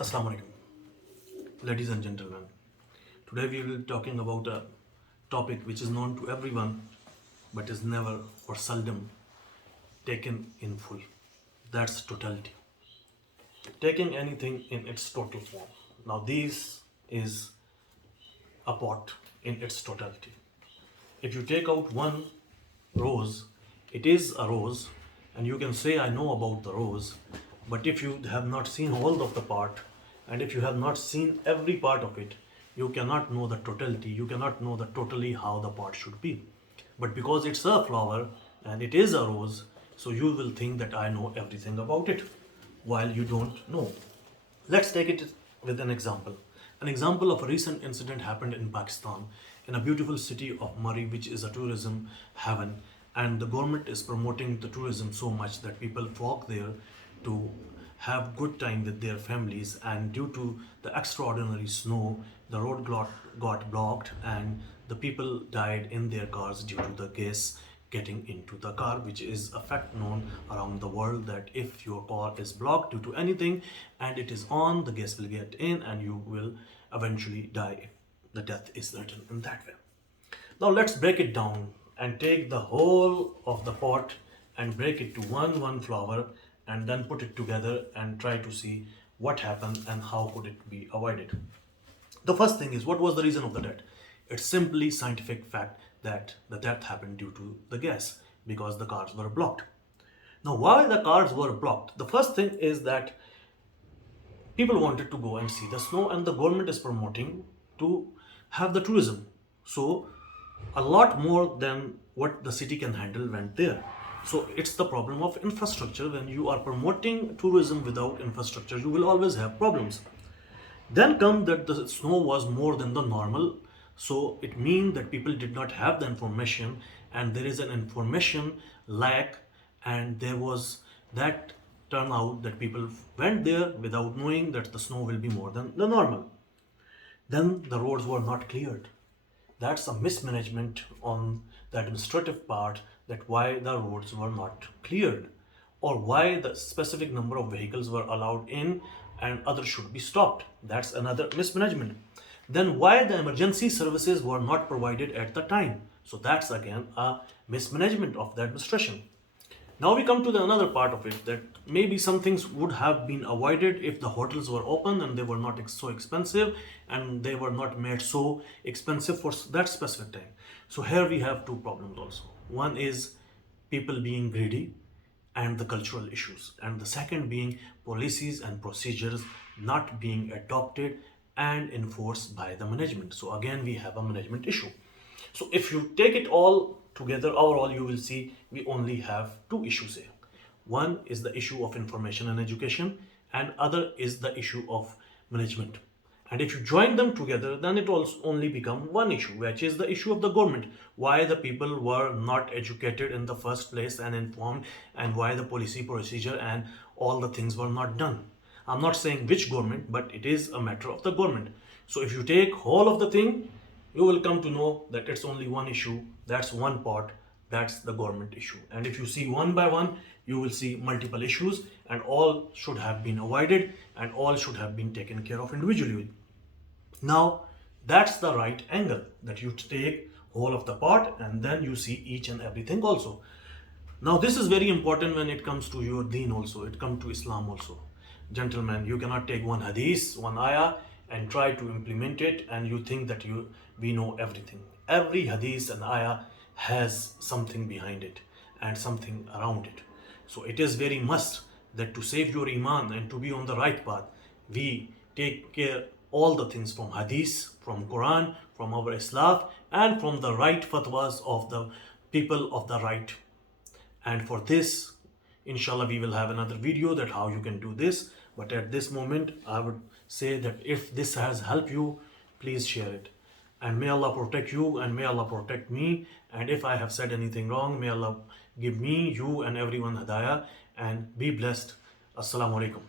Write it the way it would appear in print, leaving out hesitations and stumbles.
Assalamu alaikum, ladies and gentlemen. Today we will be talking about a topic which is known to everyone but is never or seldom taken in full. That's totality. Taking anything in its total form. Now, this is a pot in its totality. If you take out one rose, it is a rose, and you can say, I know about the rose, but if you have not seen all of the part, and if you have not seen every part of it, you cannot know the totality, you cannot know the totally how the pot should be. But because it's a flower and it is a rose, so you will think that I know everything about it, while you don't know. Let's take it with an example. An example of a recent incident happened in Pakistan, in a beautiful city of Murree, which is a tourism haven. And the government is promoting the tourism so much that people flock there to have good time with their families. And due to the extraordinary snow, the road got blocked, and the people died in their cars due to the gas getting into the car, which is a fact known around the world that if your car is blocked due to anything and it is on, the gas will get in and you will eventually die if the death is written in that way. Now let's break it down and take the whole of the pot and break it to one flower and then put it together and try to see what happened and how could it be avoided. The first thing is, what was the reason of the death? It's simply scientific fact that the death happened due to the gas because the cars were blocked. Now, why the cars were blocked? The first thing is that people wanted to go and see the snow, and the government is promoting to have the tourism. So, a lot more than what the city can handle went there. So, it's the problem of infrastructure. When you are promoting tourism without infrastructure, you will always have problems. Then come that the snow was more than the normal, so it means that people did not have the information, and there is an information lack, and there was that turnout that people went there without knowing that the snow will be more than the normal. Then the roads were not cleared. That's a mismanagement on the administrative part, that why the roads were not cleared, or why the specific number of vehicles were allowed in and others should be stopped. That's another mismanagement. Then why the emergency services were not provided at the time. So that's again a mismanagement of the administration. Now we come to the another part of it, that maybe some things would have been avoided if the hotels were open and they were not so expensive and they were not made so expensive for that specific time. So here we have two problems also. One is people being greedy and the cultural issues, and the second being policies and procedures not being adopted and enforced by the management. So again we have a management issue. So if you take it all together, overall you will see we only have two issues here. One is the issue of information and education, and other is the issue of management. And if you join them together, then it also only become one issue, which is the issue of the government. Why the people were not educated in the first place and informed, and why the policy procedure and all the things were not done. I'm not saying which government, but it is a matter of the government. So if you take whole of the thing, you will come to know that it's only one issue. That's one part. That's the government issue. And if you see one by one, you will see multiple issues, and all should have been avoided and all should have been taken care of individually. Now, that's the right angle, that you take whole of the pot and then you see each and everything also. Now, this is very important when it comes to your deen also. It comes to Islam also. Gentlemen, you cannot take one hadith, one ayah, and try to implement it and you think that we know everything. Every hadith and ayah has something behind it and something around it. So it is very must that to save your iman and to be on the right path, we take care all the things from hadith, from Quran, from our Islam, and from the right fatwas of the people of the right. And for this, inshallah, we will have another video that how you can do this. But at this moment, I would say that if this has helped you, please share it. And may Allah protect you and may Allah protect me. And if I have said anything wrong, may Allah give me, you and everyone hidayah, and be blessed. Assalamu alaikum.